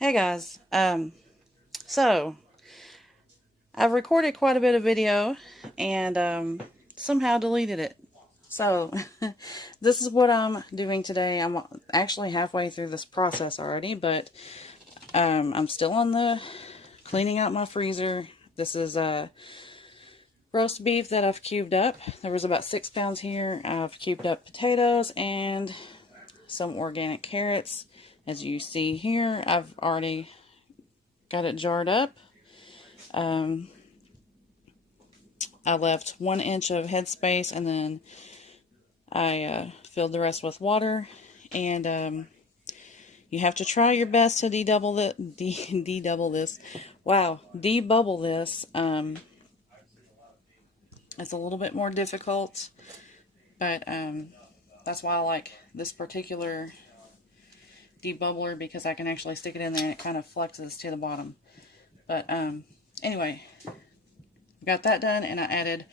Hey guys, so I've recorded quite a bit of video and somehow deleted it. So this is what I'm doing today. I'm actually halfway through this process already, but I'm still on the cleaning out my freezer. This is roast beef that I've cubed up. There was about 6 pounds here. I've cubed up potatoes and some organic carrots. As you see here, I've already got it jarred up. I left 1 inch of headspace and then I filled the rest with water. And you have to try your best to de-double this. Wow, debubble this. It's a little bit more difficult, but that's why I like this particular debubbler, because I can actually stick it in there and it kind of flexes to the bottom. But anyway, got that done, and I added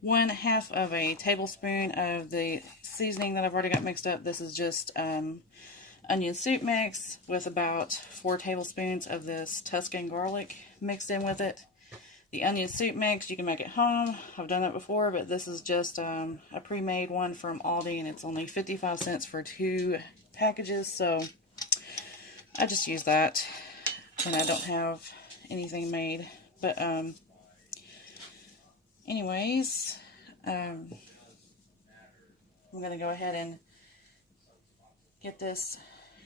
1/2 of a tablespoon of the seasoning that I've already got mixed up. This is just onion soup mix with about 4 tablespoons of this Tuscan garlic mixed in with it. The onion soup mix, you can make at home. I've done that before, but this is just a pre-made one from Aldi, and it's only 55 cents for 2 packages, so I just use that when I don't have anything made. But anyways, I'm going to go ahead and get this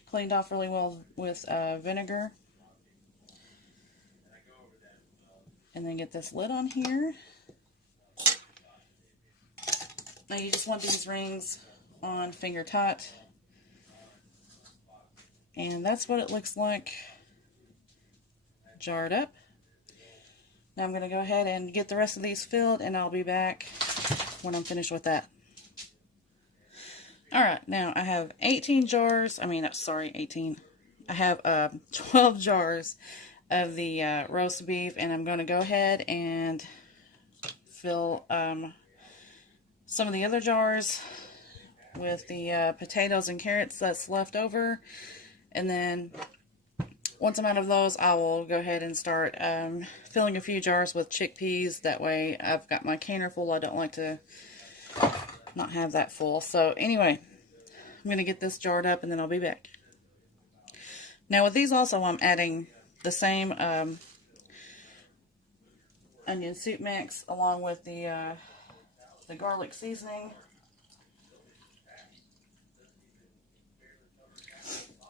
cleaned off really well with vinegar. And then get this lid on here. Now you just want these rings on finger tight. And that's what it looks like jarred up. Now I'm going to go ahead and get the rest of these filled, and I'll be back when I'm finished with that. Alright, now I have 18 jars, I have 12 jars of the roast beef, and I'm going to go ahead and fill some of the other jars with the potatoes and carrots that's left over. And then once I'm out of those, I will go ahead and start filling a few jars with chickpeas. That way I've got my canner full. I don't like to not have that full. So anyway, I'm going to get this jarred up and then I'll be back. Now with these also, I'm adding the same onion soup mix along with the garlic seasoning.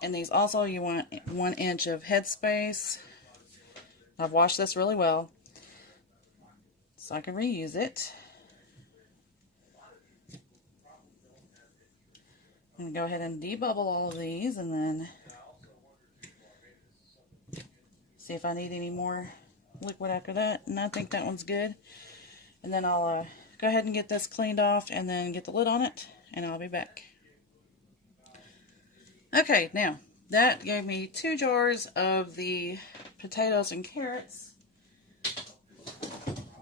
And these also, you want 1 inch of headspace. I've washed this really well so I can reuse it. I'm going to go ahead and debubble all of these and then see if I need any more liquid after that. And I think that one's good. And then I'll go ahead and get this cleaned off and then get the lid on it, and I'll be back. Okay, now that gave me 2 jars of the potatoes and carrots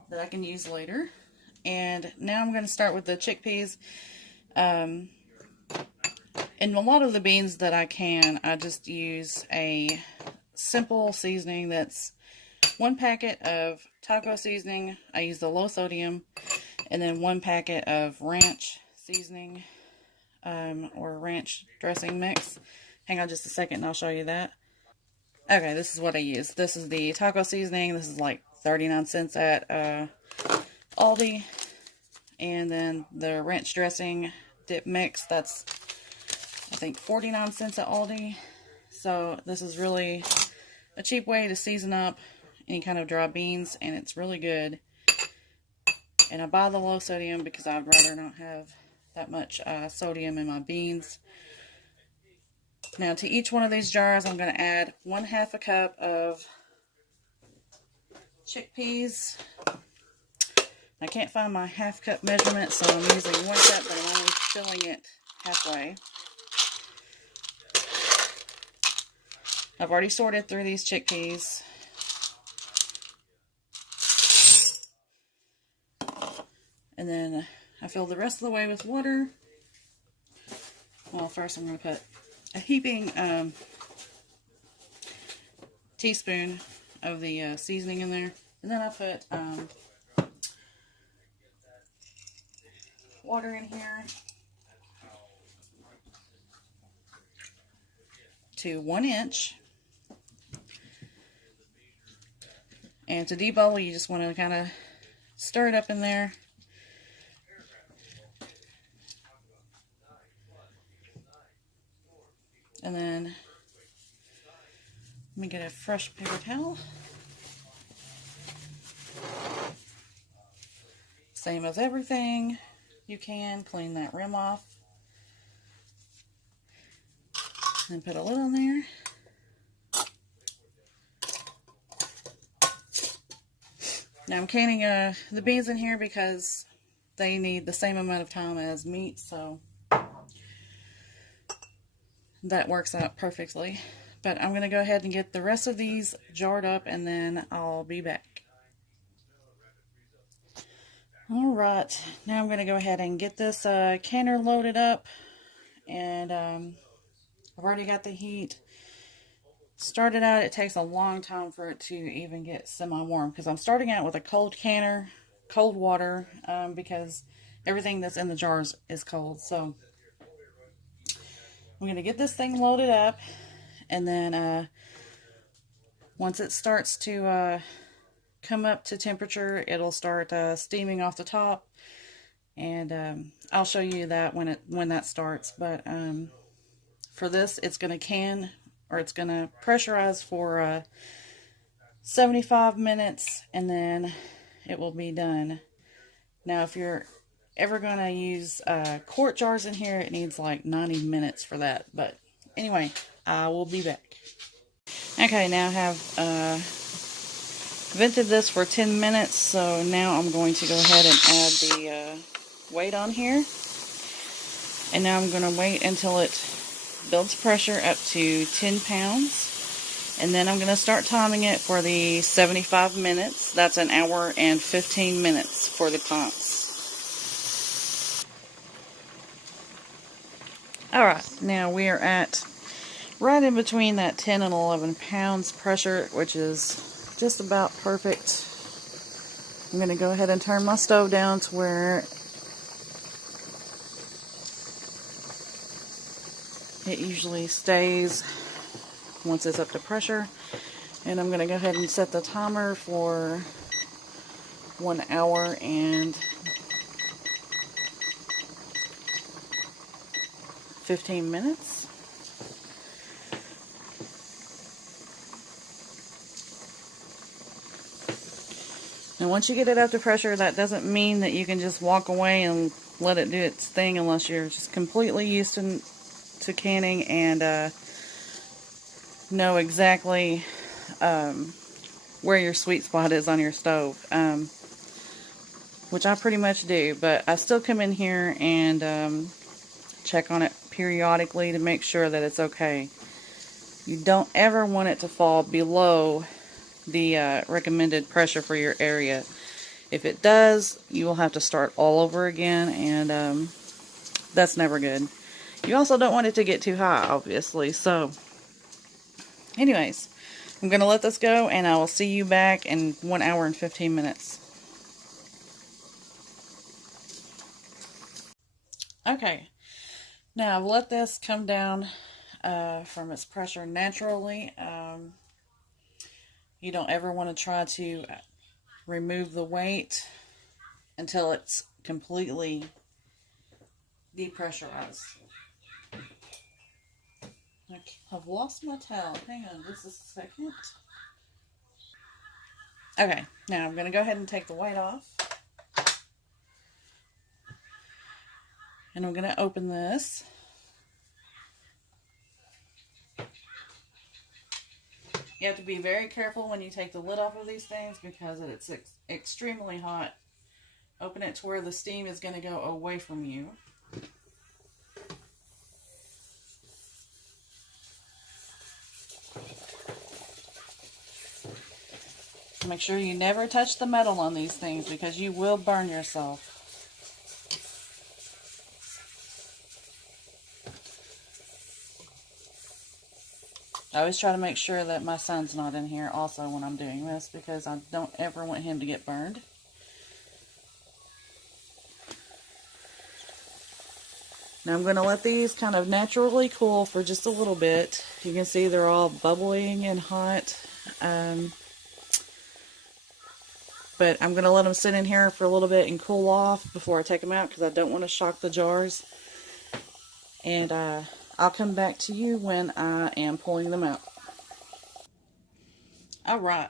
that I can use later. And now I'm going to start with the chickpeas. In a lot of the beans that I just use a simple seasoning that's 1 packet of taco seasoning. I use the low sodium, and then 1 packet of ranch seasoning or ranch dressing mix. Hang on just a second and I'll show you that. Okay, this is what I use. This is the taco seasoning. This is like 39 cents at Aldi. And then the ranch dressing dip mix, that's I think 49 cents at Aldi. So this is really a cheap way to season up any kind of dry beans, and it's really good. And I buy the low sodium because I'd rather not have that much sodium in my beans. Now to each one of these jars, I'm going to add 1/2 a cup of chickpeas. I can't find my 1/2 cup measurement, so I'm using 1 cup, but I'm only filling it halfway. I've already sorted through these chickpeas. And then I fill the rest of the way with water. Well, first I'm going to put a heaping teaspoon of the seasoning in there. And then I put water in here to 1 inch. And to debowl, you just want to kind of stir it up in there. And then let me get a fresh paper towel. Same as everything, you can clean that rim off. And put a lid on there. Now I'm canning the beans in here because they need the same amount of time as meat, so that works out perfectly. But I'm going to go ahead and get the rest of these jarred up, and then I'll be back. Alright, now I'm going to go ahead and get this canner loaded up, and I've already got the heat started out. It takes a long time for it to even get semi-warm because I'm starting out with a cold canner, cold water, because everything that's in the jars is cold. So I'm going to get this thing loaded up, and then once it starts to come up to temperature, it'll start steaming off the top, and I'll show you that when that starts. But for this, it's going to can, or it's going to pressurize for 75 minutes, and then it will be done. Now, if you're ever going to use quart jars in here, it needs like 90 minutes for that. But anyway, I will be back. Okay, now I have vented this for 10 minutes, so now I'm going to go ahead and add the weight on here. And now I'm going to wait until it builds pressure up to 10 pounds. And then I'm going to start timing it for the 75 minutes. That's an hour and 15 minutes for the pounds. Alright, now we are at right in between that 10 and 11 pounds pressure, which is just about perfect. I'm going to go ahead and turn my stove down to where it usually stays once it's up to pressure. And I'm going to go ahead and set the timer for 1 hour and 15 minutes. And once you get it up to pressure, that doesn't mean that you can just walk away and let it do its thing unless you're just completely used to canning and know exactly where your sweet spot is on your stove, which I pretty much do. But I still come in here and check on it periodically to make sure that it's okay. You don't ever want it to fall below the recommended pressure for your area. If it does, you will have to start all over again, and that's never good. You also don't want it to get too high, obviously. So anyways, I'm going to let this go, and I will see you back in 1 hour and 15 minutes. Okay, now I've let this come down from its pressure naturally. You don't ever want to try to remove the weight until it's completely depressurized. I've lost my towel. Hang on just a second. Okay, now I'm going to go ahead and take the weight off. And I'm going to open this. You have to be very careful when you take the lid off of these things because it's extremely hot. Open it to where the steam is going to go away from you. Make sure you never touch the metal on these things because you will burn yourself. I always try to make sure that my son's not in here also when I'm doing this, because I don't ever want him to get burned. Now I'm going to let these kind of naturally cool for just a little bit. You can see they're all bubbling and hot. But I'm going to let them sit in here for a little bit and cool off before I take them out, because I don't want to shock the jars. And I'll come back to you when I am pulling them out. Alright,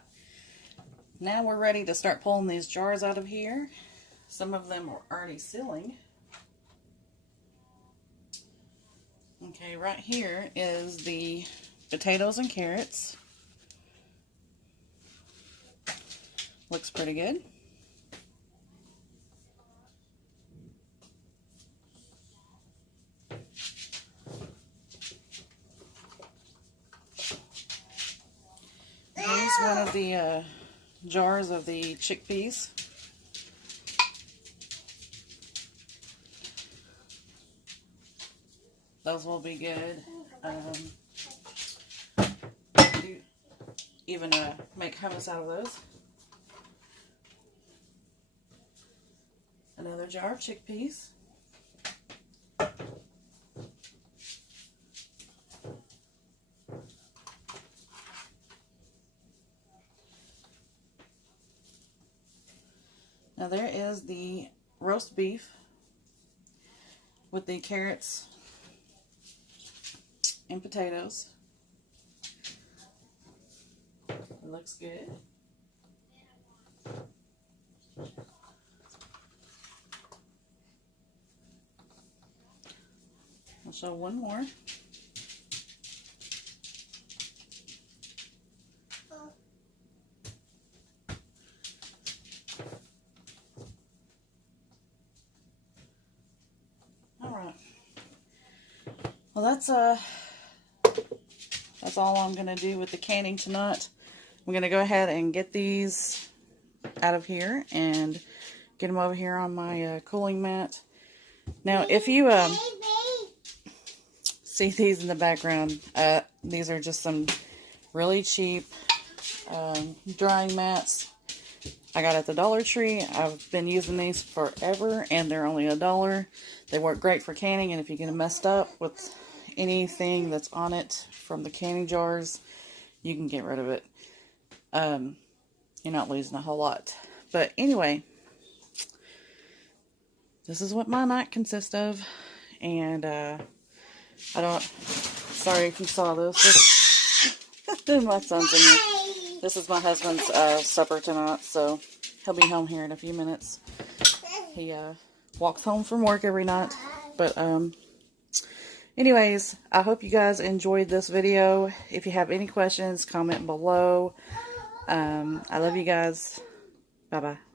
now we're ready to start pulling these jars out of here. Some of them are already sealing. Okay, right here is the potatoes and carrots. Looks pretty good. Here's one of the jars of the chickpeas. Those will be good. Even make hummus out of those. Another jar of chickpeas. Now there is the roast beef with the carrots and potatoes. It looks good. I'll show one more. Alright. Well, that's all I'm going to do with the canning tonight. I'm going to go ahead and get these out of here and get them over here on my cooling mat. Now, if you see these in the background, these are just some really cheap drying mats I got at the Dollar Tree. I've been using these forever, and they're only $1. They work great for canning, and if you get them messed up with anything that's on it from the canning jars, you can get rid of it. You're not losing a whole lot. But anyway, this is what my night consists of. And sorry if you saw this. My son's in here. This is my husband's supper tonight, so he'll be home here in a few minutes. He walks home from work every night. But anyways, I hope you guys enjoyed this video. If you have any questions, comment below. I love you guys. Bye-bye.